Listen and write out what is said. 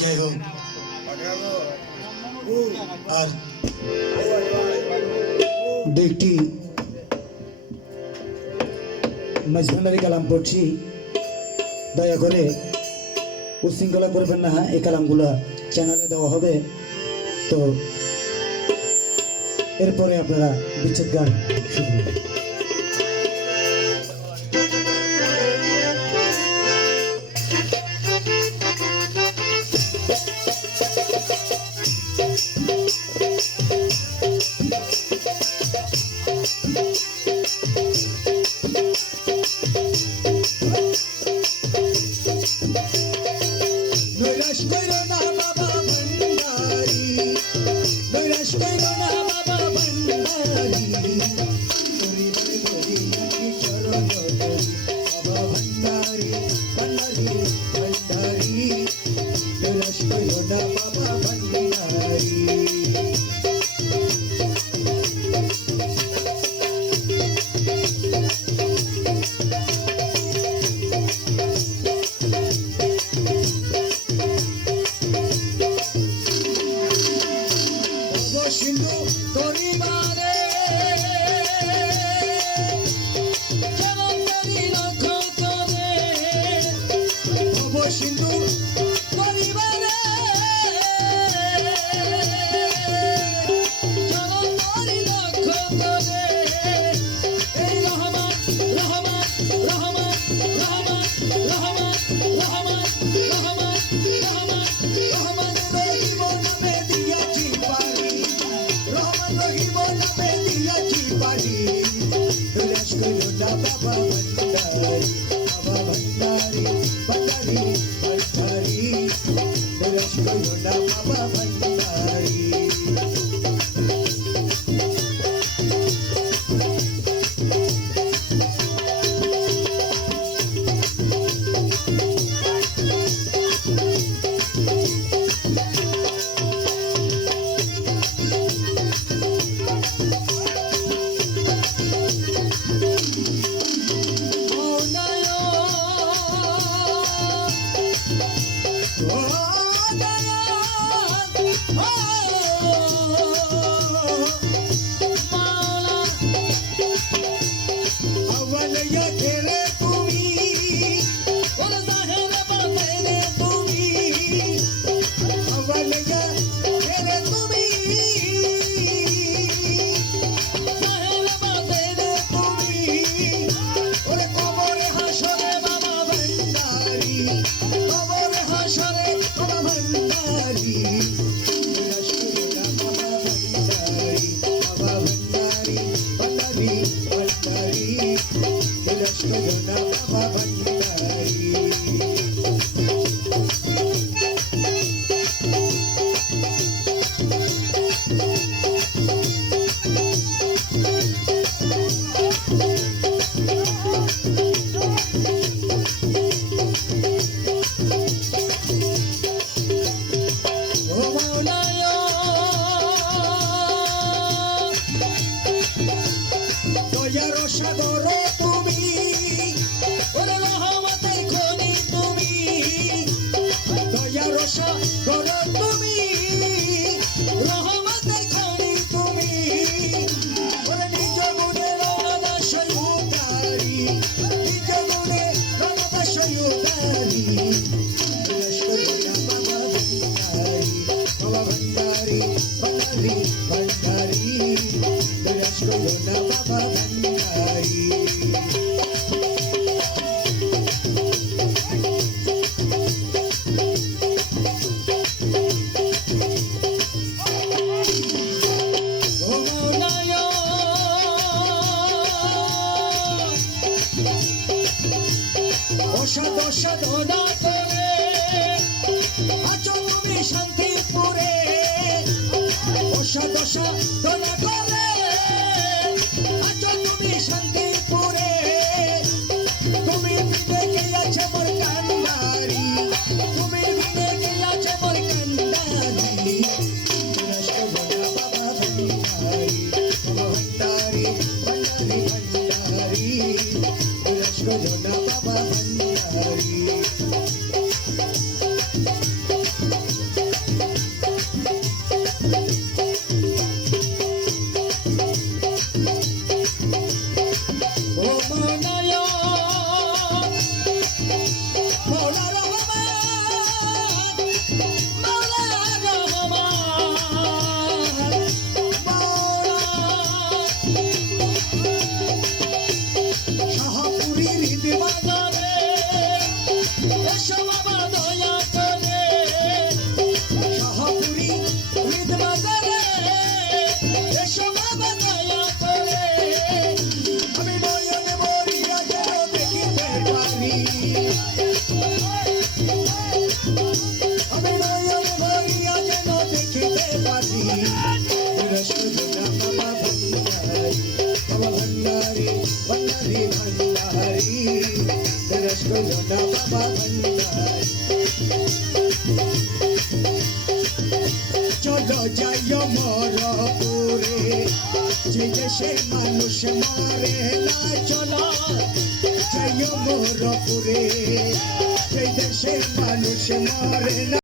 যাই হোক আর দুইটি মজভান্ডারি কালাম পড়ছি, দয়া করে উশৃঙ্খলা করবেন না। এই কালামগুলা চ্যানেলে দেওয়া হবে, তো এরপরে আপনারা বিচ্ছেদ গান শুনবেন। নৈরাশ কইরো না বাবা ভান্ডারি, নৈরাশ কইরো না বাবা ভান্ডারি, গরিবের গরিব চরণ ধরি বাবা ভান্ডারি, ভান্ডারি ভান্ডারি, নৈরাশ কইরো না বাবা ভান্ডারি। সিন্ধু তরিবারে কেমন করি লক্ষ্য করে, সিন্ধু তরিবারে কেমন করি লক্ষ্য করে, এই রহমান রহমান রহমান রহমান রহমান রহমান রহমান রহমান রহমান রহিম নামে দিয়াছি পারি, রহমান রহিম নামে দিয়াছি পারি, নৈরাশ কইরো না বাবা ভান্ডারি, বাবা ভান্ডারি ভান্ডারি ভান্ডারি, নৈরাশ কইরো না বাবা ভান্ডারি। সাগর তুমি, ওরে রহমতের খনি তুমি, দয়ার সাগর তুমি, রহমতের খনি তুমি, ওরে নিজ গুণে রণদাস উদ্ধারি, নিজ গুণে রণদাস উদ্ধারি, বাবা ভান্ডারি ভান্ডারি ভান্ডারি, নৈরাশ কইরো না বাবা ভান্ডারি। সাধনা করে আছো তুমি শান্তিপুরে, সাধনা করে আছো তুমি শান্তিপুরে, তুমি বিনে গিয়াছে মোর কান্ডারি, তুমি বিনে গিয়াছে মোর কান্ডারি, বাবা ভান্ডারি ভান্ডারি ভান্ডারি ভান্ডারি, বাবা ভান্ডারি। বাবা ভান্ডারী চলো যাইও মরপুরে যে দেশে মানুষ মরে না চলো যাইও মরপুরে যে দেশে মানুষ মরে না